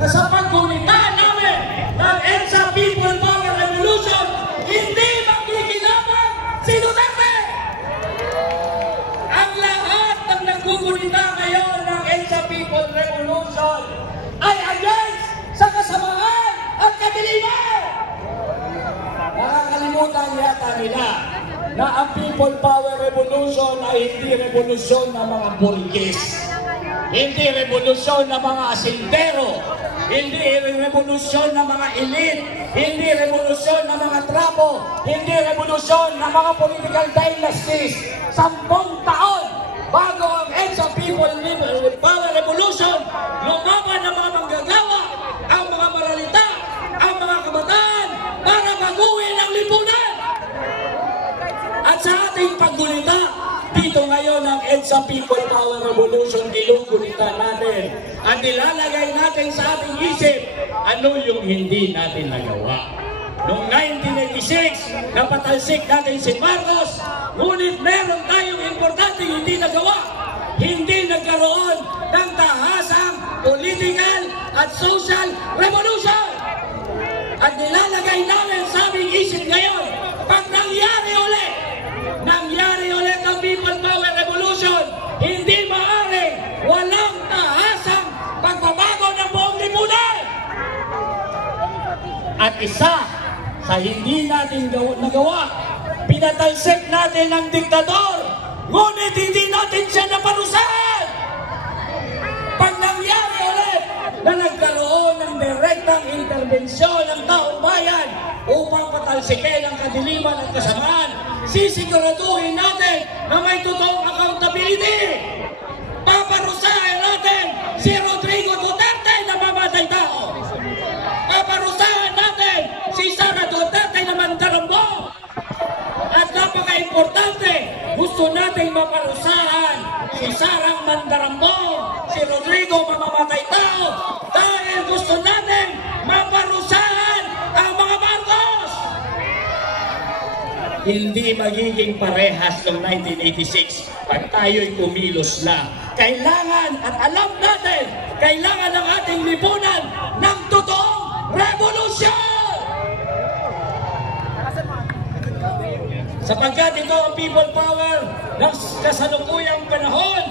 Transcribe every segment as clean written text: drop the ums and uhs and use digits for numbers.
na sa paggunita namin ng EDSA People Power Revolution, hindi magkikinabang si Duterte! Ang lahat ng nagkukunita ngayon ng EDSA People Revolution ay against sa kasamaan at kadiliman! Nakakalimutan yata nila na ang People Power Revolution ay hindi revolusyon ng mga burgess, hindi revolusyon ng mga asindero, hindi revolusyon ng mga elite, hindi revolusyon ng mga trapo, hindi revolusyon ng mga political dynasties. 10 taon bago ang EDSA People Power Revolution, lumaban ang mga manggagawa, ang mga maralita, ang mga kabataan para baguhin ang lipunan. At sa ating paggunita, dito ngayon ang EDSA People Power Revolution, ginugunita natin at nilalagay natin sa ating isip ano yung hindi natin nagawa. Noong 1986, napatalsik natin si Marcos, ngunit meron tayong importante hindi nagawa. Hindi nagkaroon ng tahasang political at social revolution. At nilalagay namin sa aming isip ngayon, pag nangyari ulit ang People Power Revolution, hindi maaaring walang tahasang pagbabago ng buong lipunan. At isa sa hindi natin nagawa, pinatalsik natin ang diktador, ngunit hindi natin siya naparusahan. Pag nangyari ulit na nagkaroon ng direktang interbensyon ng taong bayan upang patalsikin ang kadiliman at kasamaan, sisiguraduhin natin na may totoong accountability. Paparusahin natin si Rodrigo Duterte na mamatay tao. Paparusahin natin si Sara Duterte na mandarambong. At napaka-importante, gusto natin maparusahan si Sarang mandarambong, si Rodrigo mamamatay tao, dahil gusto natin maparusahan ang mga Marcos. Hindi magiging parehas ng 1986 pag tayo'y kumilos lang. Kailangan at alam natin, kailangan ng ating lipunan ng totoong revolusyon! Sapagkat ito ang people power ng kasalukuyang panahon.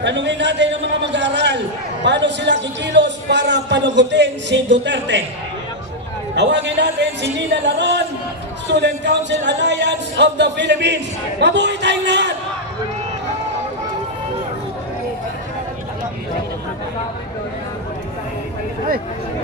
Tanungin natin ang mga mag-aaral, paano sila kikilos para panugutin si Duterte. Tawagin natin si Nina Laron, Student Council Alliance of the Philippines. Mabuhay tayong lahat! Hey!